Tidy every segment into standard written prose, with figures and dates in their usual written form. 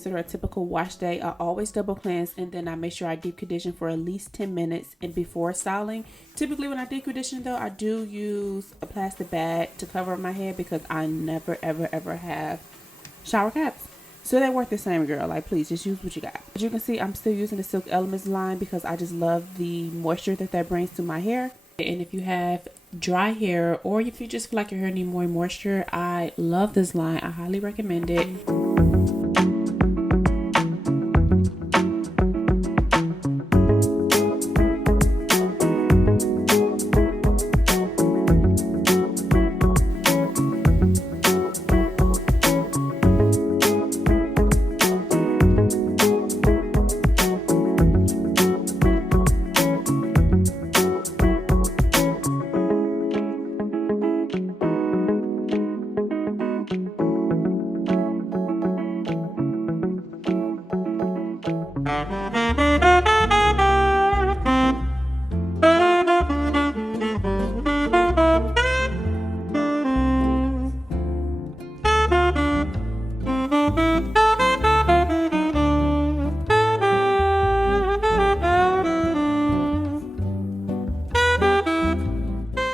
consider a typical wash day, I always double cleanse and then I make sure I deep condition for at least 10 minutes and before styling. Typically when I deep condition though, I do use a plastic bag to cover my head because I never ever have shower caps. So they work the same, girl. Like, please just use what you got. As you can see, I'm still using the Silk Elements line because I just love the moisture that brings to my hair. And if you have dry hair or if you just feel like your hair needs more moisture, I love this line. I highly recommend it.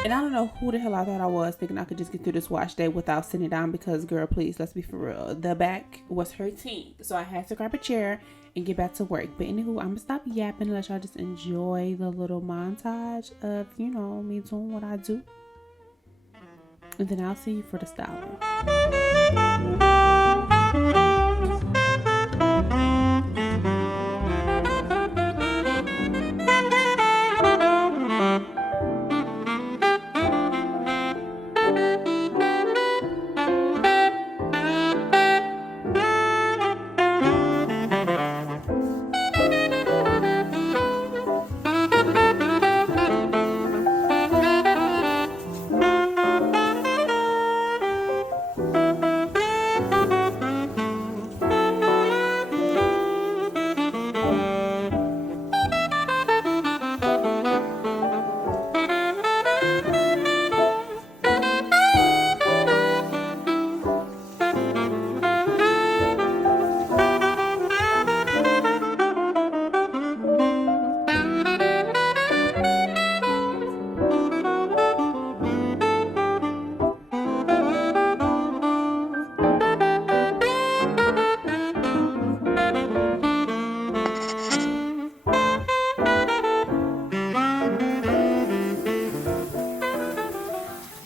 And I don't know who the hell I thought I was, thinking I could just get through this wash day without sitting down because, girl, please, let's be for real. The back was hurting. So I had to grab a chair and get back to work. But anywho, I'm going to stop yapping and let y'all just enjoy the little montage of, you know, me doing what I do. And then I'll see you for the styling.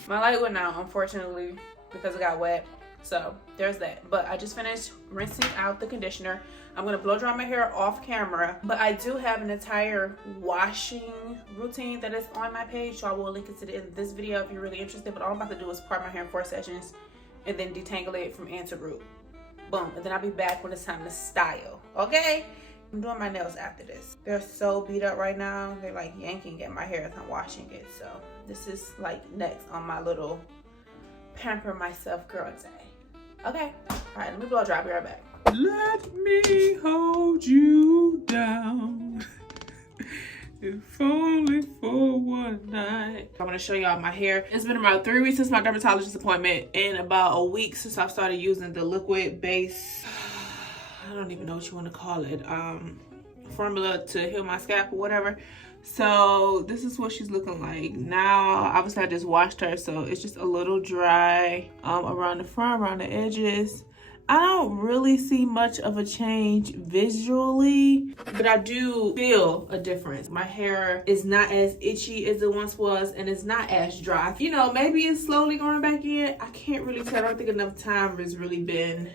My light went out, unfortunately, because it got wet. So there's that. But I just finished rinsing out the conditioner. I'm going to blow dry my hair off camera. But I do have an entire washing routine that is on my page. So I will link it to the end of this video if you're really interested. But all I'm about to do is part my hair in 4 sessions and then detangle it from end to root. Boom. And then I'll be back when it's time to style. Okay? I'm doing my nails after this. They're so beat up right now. They're like yanking at my hair as I'm washing it. So this is like next on my little pamper myself girl day. Okay. All right, let me blow dry. I'll be right back. Let me hold you down. If only for one night. I'm gonna show y'all my hair. It's been about 3 weeks since my dermatologist appointment and about a week since I've started using the liquid base, I don't even know what you want to call it, formula to heal my scalp or whatever. So this is what she's looking like now. Obviously I just washed her, so it's just a little dry around the front, around the edges. I don't really see much of a change visually, but I do feel a difference. My hair is not as itchy as it once was, and it's not as dry. You know, maybe it's slowly going back in. I can't really tell. I don't think enough time has really been.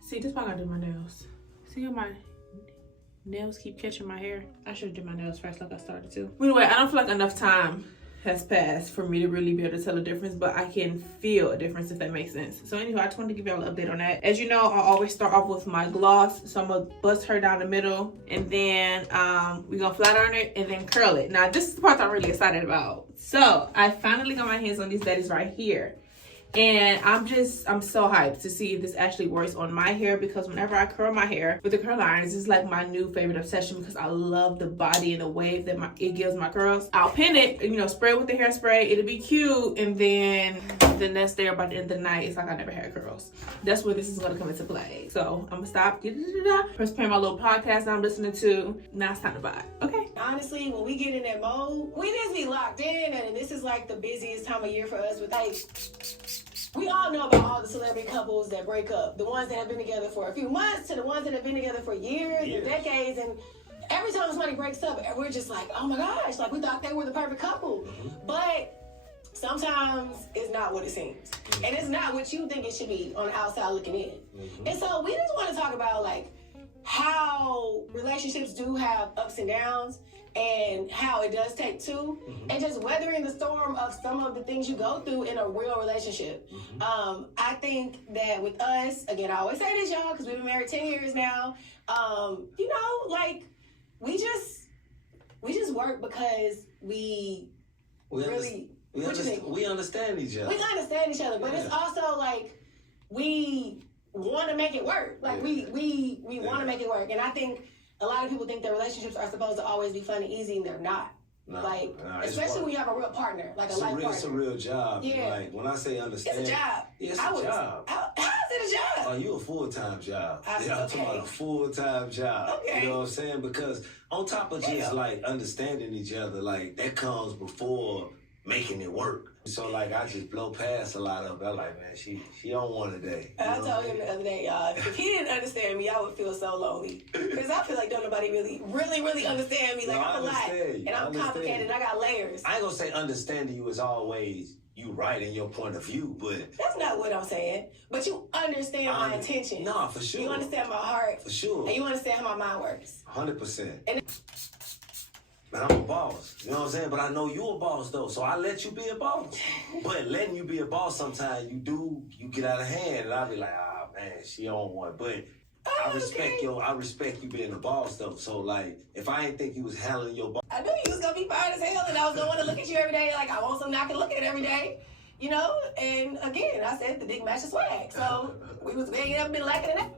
See, this is why I gotta do my nails. See how my nails keep catching my hair? I should have done my nails first like I started to. Anyway, I don't feel like enough time has passed for me to really be able to tell a difference, but I can feel a difference, if that makes sense. So anyway, I just wanted to give y'all an update on that. As you know, I always start off with my gloss, so I'm gonna bust her down the middle, and then we're gonna flat iron it and then curl it. Now this is the part I'm really excited about. So I finally got my hands on these ladies right here, And I'm so hyped to see if this actually works on my hair, because whenever I curl my hair with the curl irons, it's like my new favorite obsession, because I love the body and the wave that it gives my curls. I'll pin it, you know, spray it with the hairspray. It'll be cute. And then the next day or by the end of the night, it's like I never had curls. That's where this is going to come into play. So I'm going to stop. Press play my little podcast that I'm listening to. Now it's time to buy. Okay. Honestly, when we get in that mode, we just be locked in, and this is like the busiest time of year for us with like, we all know about all the celebrity couples that break up. The ones that have been together for a few months to the ones that have been together for years and decades. And every time somebody breaks up, we're just like, oh my gosh, like we thought they were the perfect couple. But sometimes it's not what it seems. And it's not what you think it should be on the outside looking in. And so we just want to talk about like how relationships do have ups and downs, and how it does take two, and just weathering the storm of some of the things you go through in a real relationship. I think that with us, again, I always say this, y'all, because we've been married 10 years now, you know, like, we just work because we understand each other. We understand each other, but it's also like, we want to make it work. Like, we want to make it work. And I think a lot of people think their relationships are supposed to always be fun and easy, and they're not. Especially when you have a real partner, like a life partner. It's a real job. Yeah. Like, when I say understand, it's a job. It's a job. How is it a job? Oh, you a full-time job. I'm talking about a full-time job. Okay. You know what I'm saying? Because on top of just, like, understanding each other, like, that comes before making it work. So, like, I just blow past a lot of it. I'm like, man, she don't want today. I told him the other day, y'all, if he didn't understand me, I would feel so lonely. Because I feel like don't nobody really understand me. Like, I'm a lot. And I'm complicated. I got layers. I ain't gonna say understanding you is always you right in your point of view, but... That's not what I'm saying. But you understand my intentions. No, for sure. You understand my heart. For sure. And you understand how my mind works. 100%. I'm a boss, you know what I'm saying? But I know you a boss though, so I let you be a boss. But letting you be a boss, sometimes you get out of hand, and I be like, ah, man, she on one. But I respect you being a boss though. So like, if I ain't think you was handling your boss, I knew you was gonna be fine as hell, and I was gonna want to look at you every day. Like, I want something I can look at every day, you know. And again, I said the dick matches swag, so we was banging up, been lacking in that.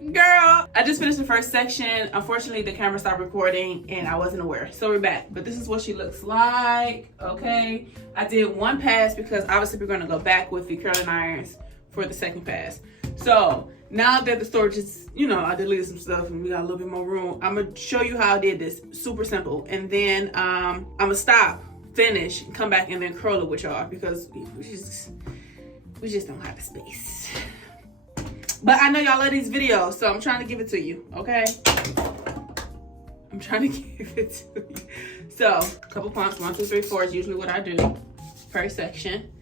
Girl, I just finished the first section. Unfortunately, the camera stopped recording and I wasn't aware. So we're back. But this is what she looks like. Okay. I did one pass because obviously we're going to go back with the curling irons for the second pass. So now that the storage is, you know, I deleted some stuff and we got a little bit more room, I'm going to show you how I did this. Super simple. And then I'm going to stop, finish, come back, and then curl it with y'all because we just don't have the space. But I know y'all love these videos, so I'm trying to give it to you, okay? I'm trying to give it to you. So, a couple pumps, 1, 2, 3, 4 is usually what I do per section.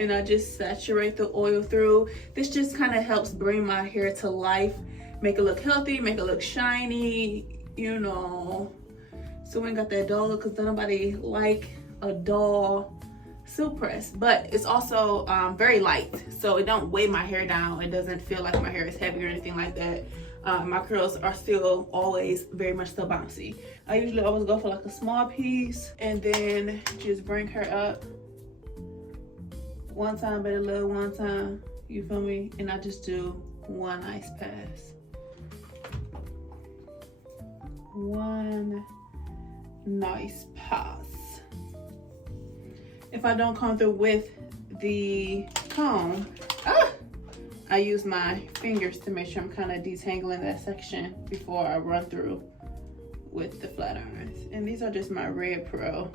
And I just saturate the oil through. This just kind of helps bring my hair to life, make it look healthy, make it look shiny, you know. So we ain't got that dull look, because nobody like a dull silk press. But it's also very light, so it don't weigh my hair down. It doesn't feel like my hair is heavy or anything like that. My curls are still always very much still bouncy. I usually always go for like a small piece and then just bring her up one time, but a little one time, you feel me? And I just do one nice pass. One nice pass. If I don't come through with the comb, I use my fingers to make sure I'm kind of detangling that section before I run through with the flat irons. And these are just my Red Pro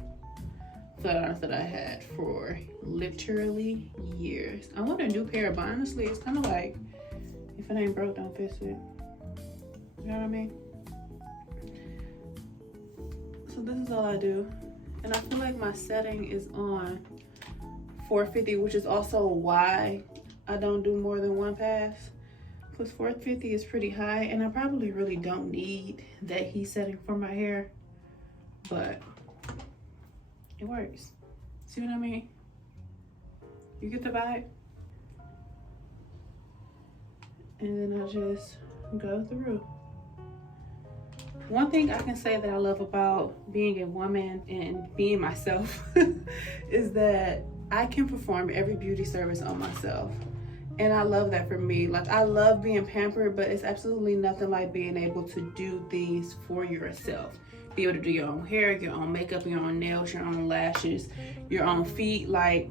flat irons that I had for literally years. I want a new pair, but honestly, it's kind of like, if it ain't broke, don't fix it. You know what I mean? So this is all I do. And I feel like my setting is on 450, which is also why I don't do more than one pass. Because 450 is pretty high, and I probably really don't need that heat setting for my hair. But it works. See what I mean? You get the vibe? And then I just go through. One thing I can say that I love about being a woman and being myself is that I can perform every beauty service on myself. And I love that for me. Like, I love being pampered, but it's absolutely nothing like being able to do things for yourself. Be able to do your own hair, your own makeup, your own nails, your own lashes, your own feet. Like,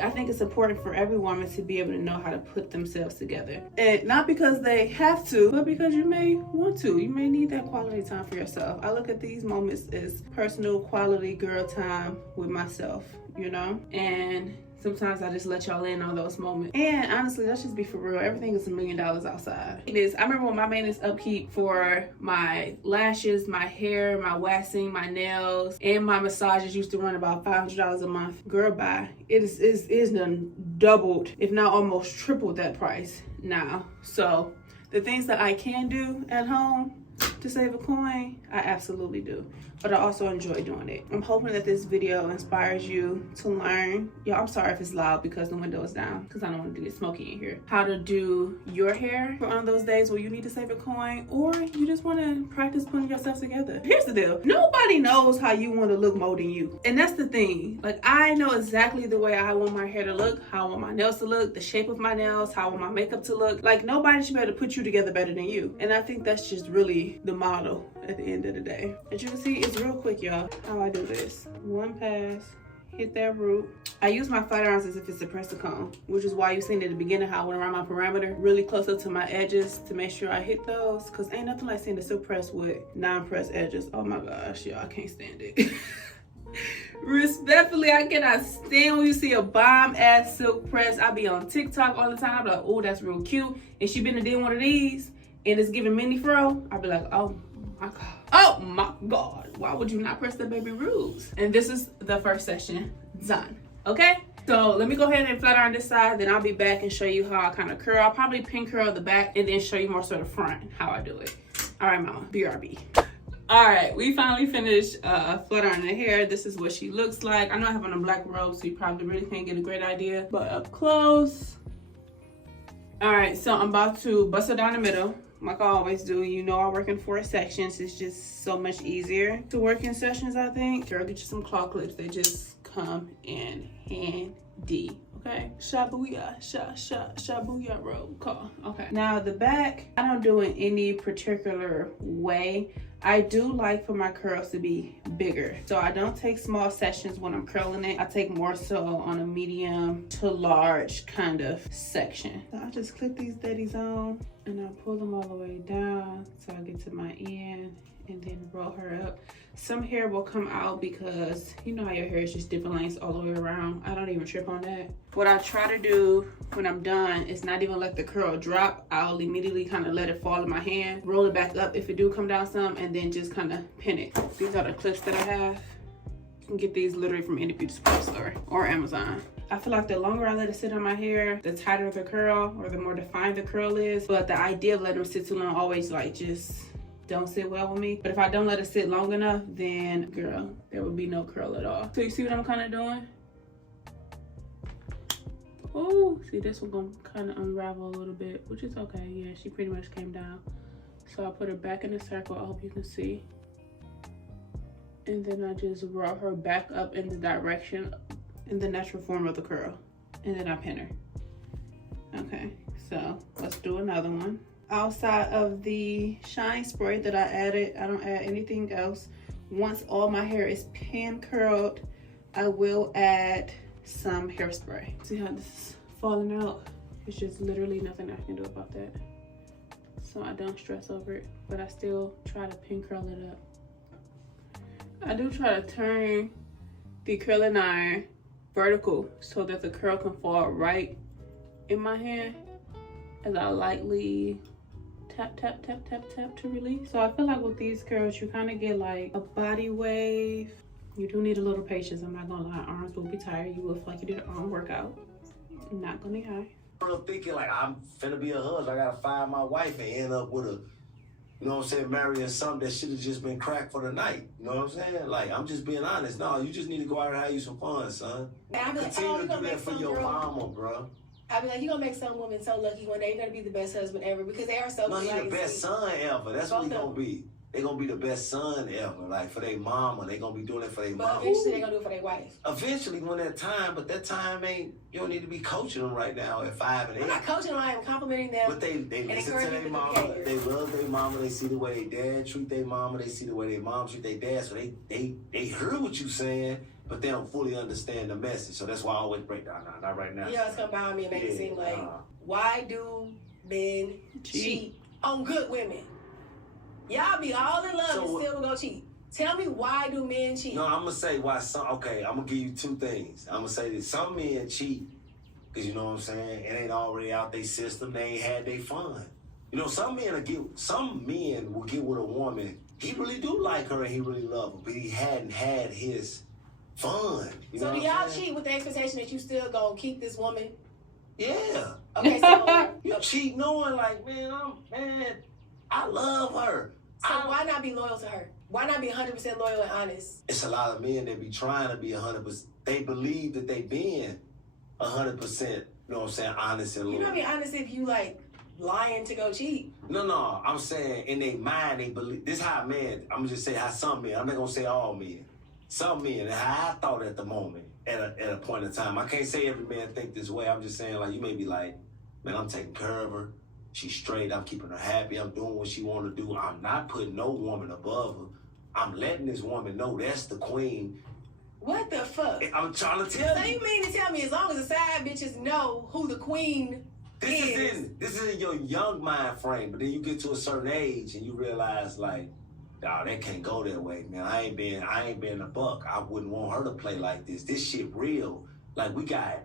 I think it's important for every woman to be able to know how to put themselves together. And not because they have to, but because you may want to. You may need that quality time for yourself. I look at these moments as personal quality girl time with myself, you know? And sometimes I just let y'all in on those moments. And honestly, let's just be for real. Everything is $1 million outside. It is. I remember when my maintenance upkeep for my lashes, my hair, my waxing, my nails, and my massages used to run about $500 a month. Girl, bye. It is done doubled, if not almost tripled that price now. So the things that I can do at home to save a coin, I absolutely do. But I also enjoy doing it. I'm hoping that this video inspires you to learn. Y'all, I'm sorry if it's loud because the window is down, because I don't want to get smoky in here. How to do your hair for on those days where you need to save a coin, or you just want to practice putting yourself together. Here's the deal. Nobody knows how you want to look more than you. And that's the thing. Like, I know exactly the way I want my hair to look, how I want my nails to look, the shape of my nails, how I want my makeup to look. Like, nobody should be able to put you together better than you. And I think that's just really the motto at the end of the day. As you can see, it's real quick, y'all, how I do this. One pass, hit that root. I use my flat irons as if it's a press a comb, which is why you seen at the beginning how I went around my parameter really close up to my edges to make sure I hit those, because ain't nothing like seeing the silk press with non-pressed edges. Oh my gosh, y'all, I can't stand it. Respectfully, I cannot stand when you see a bomb ass silk press. I be on TikTok all the time. I be like, oh, that's real cute. And she been to do one of these and it's giving mini fro. I be like, oh my God. Oh my God. Why would you not press the baby roots? And this is the first session done. Okay? So let me go ahead and flat iron this side, then I'll be back and show you how I kind of curl. I'll probably pin curl the back and then show you more so the front, how I do it. All right, mama, BRB. All right, we finally finished flat ironing the hair. This is what she looks like. I know I have on a black robe, so you probably really can't get a great idea, but up close. All right, so I'm about to bust it down the middle, like I always do. You know I work in 4 sections. It's just so much easier to work in sessions, I think. Girl, get you some claw clips. They just come in handy. Okay, shabuya, shabuya roll call. Okay, now the back, I don't do it in any particular way. I do like for my curls to be bigger, so I don't take small sessions when I'm curling it. I take more so on a medium to large kind of section. So I just clip these daddies on and I pull them all the way down so I get to my end and then roll her up. Some hair will come out because you know how your hair is just different lengths all the way around. I don't even trip on that. What I try to do when I'm done is not even let the curl drop. I'll immediately kind of let it fall in my hand, roll it back up if it do come down some, and then just kind of pin it. These are the clips that I have. You can get these literally from any beauty supply store or Amazon. I feel like the longer I let it sit on my hair, the tighter the curl or the more defined the curl is. But the idea of letting them sit too long always like just don't sit well with me. But if I don't let it sit long enough, then girl, there would be no curl at all. So you see what I'm kind of doing? Oh, see, this one gonna kind of unravel a little bit, which is okay. Yeah, she pretty much came down. So I put her back in a circle. I hope you can see. And then I just roll her back up in the direction, in the natural form of the curl. And then I pin her. Okay, so let's do another one. Outside of the shine spray that I added, I don't add anything else. Once all my hair is pin curled, I will add some hairspray. See how this is falling out? It's just literally nothing I can do about that. So I don't stress over it, but I still try to pin curl it up. I do try to turn the curling iron vertical so that the curl can fall right in my hand as I lightly tap, tap, tap, tap, tap to release. So I feel like with these curls, you kind of get like a body wave. You do need a little patience. I'm not gonna lie, arms will be tired. You will feel like you did an arm workout. I'm not gonna lie. I'm thinking like I'm finna be a husband. I gotta fire my wife and end up with a, you know what I'm saying, marrying something that should have just been cracked for the night. You know what I'm saying? Like, I'm just being honest. No, you just need to go out and have you some fun, son. And I be like, Continue oh, to you gonna do that make for some your girl. mama, bro. I be like, you're gonna make some women so lucky one day. You're gonna be the best husband ever because they are so No, polite. you're the best son ever. That's what he gonna be. they gonna be the best son ever. Like for their mama, they gonna be doing it for their But mama. eventually they gonna do it for their wife. Eventually, when that time, but that time ain't. You don't need to be coaching them right now at 5 and 8. I'm not coaching them. I am complimenting them. But they listen to their mama. They love their mama. They see the way their dad treat their mama. They see the way their mom treat their dad. So they heard what you saying, but they don't fully understand the message. So that's why I always break down. Nah, not right now. You always come behind me and make it seem like, why do men cheat on good women? Y'all be all in love and still go cheat. Tell me, why do men cheat? No, I'm gonna say why some. Okay, I'm gonna give you two things. I'm gonna say that some men cheat because you know what I'm saying. It ain't already out their system. They ain't had their fun. You know, some men will get with a woman. He really do like her and he really love her, but he hadn't had his fun. You know so do what I'm y'all saying? cheat with the expectation that you still gonna keep this woman? Yeah. Okay, so You cheat knowing like, I love her. So why not be loyal to her? Why not be 100% loyal and honest? It's a lot of men that be trying to be 100%. They believe that they being 100%, you know what I'm saying, honest and loyal. You're not being honest if you like lying to go cheat. No, I'm saying in their mind, they believe, this how men, I'm gonna just say how some men, I'm not gonna say all men. Some men, and how I thought at the moment, at a point in time. I can't say every man think this way. I'm just saying like, you may be like, man, I'm taking care of her. She's straight. I'm keeping her happy. I'm doing what she want to do. I'm not putting no woman above her. I'm letting this woman know that's the queen. What the fuck? I'm trying to tell you. So you mean to tell me as long as the side bitches know who the queen is? This is in your young mind frame, but then you get to a certain age and you realize like, nah, that can't go that way, man. I ain't been a buck. I wouldn't want her to play like this. This shit real. Like we got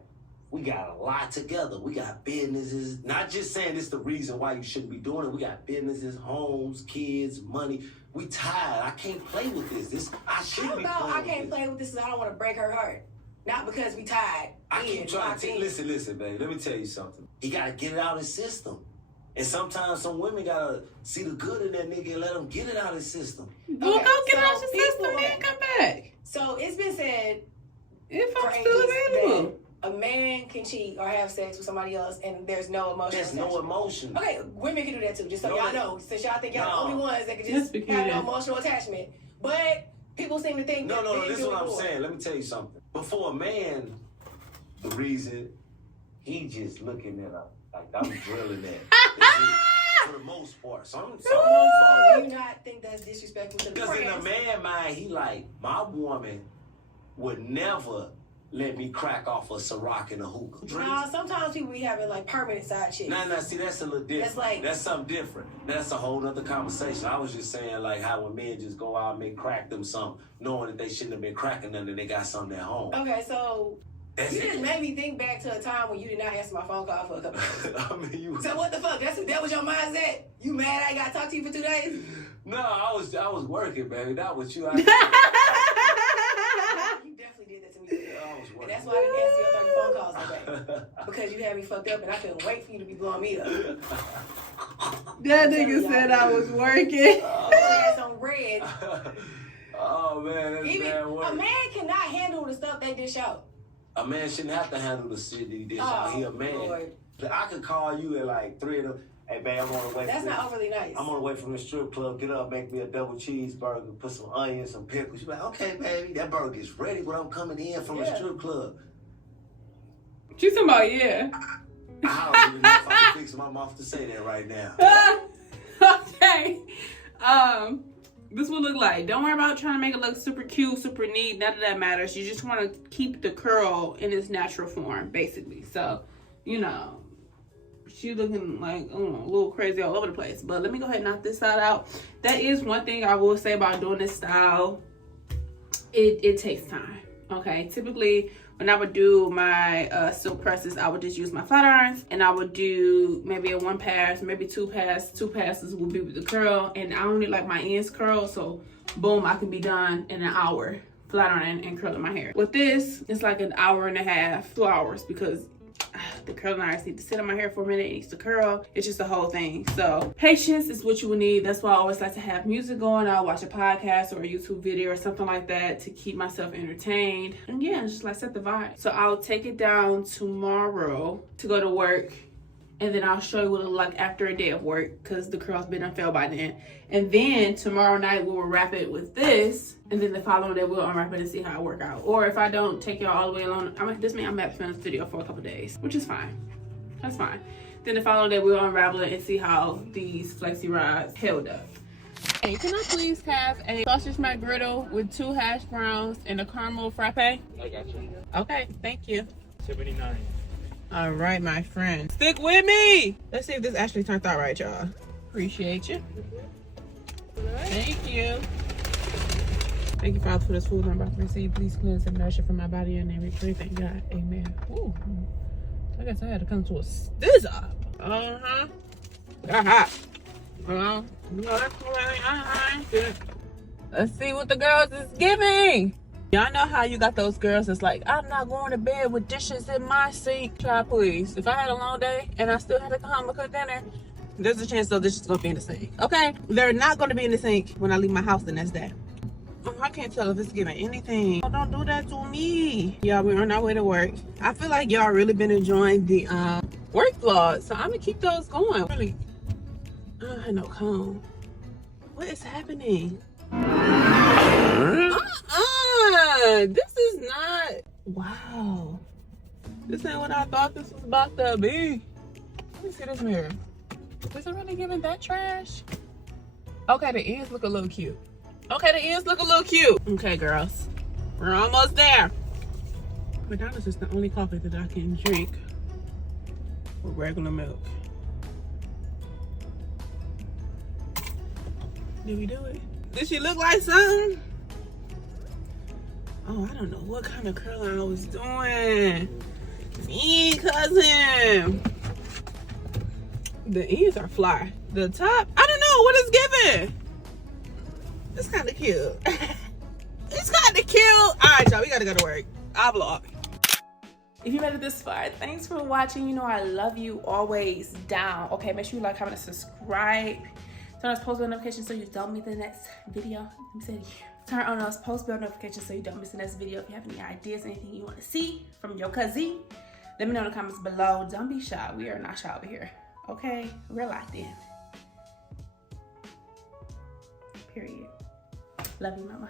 a lot together. We got businesses. Not just saying this the reason why you shouldn't be doing it. We got businesses, homes, kids, money. We tired. I can't play with this. I shouldn't be playing with this. I can't play with this because I don't want to break her heart. Not because we tired. I keep trying to listen, baby. Let me tell you something. He got to get it out of his system. And sometimes some women got to see the good in that nigga and let him get it out of his system. Well, go get it out of your system and come back. So it's been said, if I'm still available, a man can cheat or have sex with somebody else and there's no emotion. There's no emotion. Okay, women can do that too, just so y'all know. Since y'all think y'all the only ones that can just have no emotional attachment. But people seem to think No, this is what I'm saying. Let me tell you something. Before a man, the reason he just looking at her like I'm drilling that. For the most part. So do you not think that's disrespectful to the because in a man mind, he like, my woman would never let me crack off a Ciroc and a hookah. Nah, sometimes people be having like permanent side chicks. Nah, see, that's a little different. That's something different. That's a whole other conversation. I was just saying like how when men just go out and may crack them something, knowing that they shouldn't have been cracking them and they got something at home. Okay, so you just made me think back to a time when you did not answer my phone call for a couple of days. So what the fuck? That was your mindset? You mad I got to talk to you for 2 days? No, I was working, baby. That was you. You definitely did that to me. I was working. And that's why I didn't answer your 30 phone calls today. Because you had me fucked up and I couldn't wait for you to be blowing me up. That nigga said I was working. Ass on red. Oh man, that's bad work. A man cannot handle the stuff they dish out. A man shouldn't have to handle the shit that he dish out. He a man. Lord. I could call you at like 3 of them. Hey, babe, I'm on the way. That's not overly nice. I'm on the way from the strip club. Get up, make me a double cheeseburger, put some onions, some pickles. You like, okay, baby, that burger is ready when I'm coming in from the strip club. She's talking about, yeah. I don't even know if I can fix my mouth to say that right now. Okay. This will look like. Don't worry about trying to make it look super cute, super neat. None of that matters. You just want to keep the curl in its natural form, basically. So, you know, she's looking like, a little crazy all over the place. But let me go ahead and knock this side out. That is one thing I will say about doing this style. It takes time. Okay. Typically, when I would do my silk presses, I would just use my flat irons and I would do maybe a 1 pass, maybe 2 pass. 2 passes will be with the curl, and I only like my ends curl, so boom, I can be done in an hour flat ironing and curling my hair. With this, it's like an hour and a half, 2 hours, because the curling irons need to sit on my hair for a minute. It needs to curl. It's just a whole thing. So patience is what you will need. That's why I always like to have music going. I'll watch a podcast or a YouTube video or something like that to keep myself entertained. And yeah, just like set the vibe. So I'll take it down tomorrow to go to work and then I'll show you what it look like after a day of work, because the curls been unfilled by then. And then tomorrow night we will wrap it with this, and then the following day we'll unwrap it and see how it work out. Or if I don't take y'all all the way along, this means I'm at this video for a couple days, which is fine. That's fine. Then the following day we'll unravel it and see how these flexi rods held up. Hey, can I please have a sausage McGriddle with 2 hash browns and a caramel frappe? I got you. Okay, thank you. 79. All right, my friend. Stick with me. Let's see if this actually turned out right, y'all. Appreciate you. Thank you. Thank you, Father, for this food I'm about to receive. Please cleanse and nourish it from my body and every pray. Thank God. Amen. Ooh. I guess I had to come to a stop. Uh-huh. Hot. Well, let's see what the girls is giving. Y'all know how you got those girls that's like, I'm not going to bed with dishes in my sink. Try, please. If I had a long day and I still had to come home and cook dinner, there's a chance those dishes gonna be in the sink. Okay? They're not gonna be in the sink when I leave my house the next day. I can't tell if it's giving anything. Oh, don't do that to me. Y'all, we're on our way to work. I feel like y'all really been enjoying the work vlogs, so I'm gonna keep those going. Really, I had no comb. What is happening? This is not. Wow. This ain't what I thought this was about to be. Let me see this mirror. Is it really giving that trash? Okay, the ears look a little cute. Okay, the ears look a little cute. Okay, girls, we're almost there. McDonald's is the only coffee that I can drink with regular milk. Did we do it? Did she look like something? Oh, I don't know what kind of curling I was doing. Cousin. The ears are fly. The top, I don't know what it's giving. It's kind of cute. It's kind of cute. All right, y'all, we gotta go to work. I'll vlog. If you made it this far, thanks for watching. You know I love you always down. Okay, make sure you like, comment, and subscribe. Turn on those post bell notifications so you don't miss the next video. Turn on those post bell notifications so you don't miss the next video. If you have any ideas, anything you want to see from your cousin, let me know in the comments below. Don't be shy. We are not shy over here. Okay, we're locked in. Period. Love you, mama.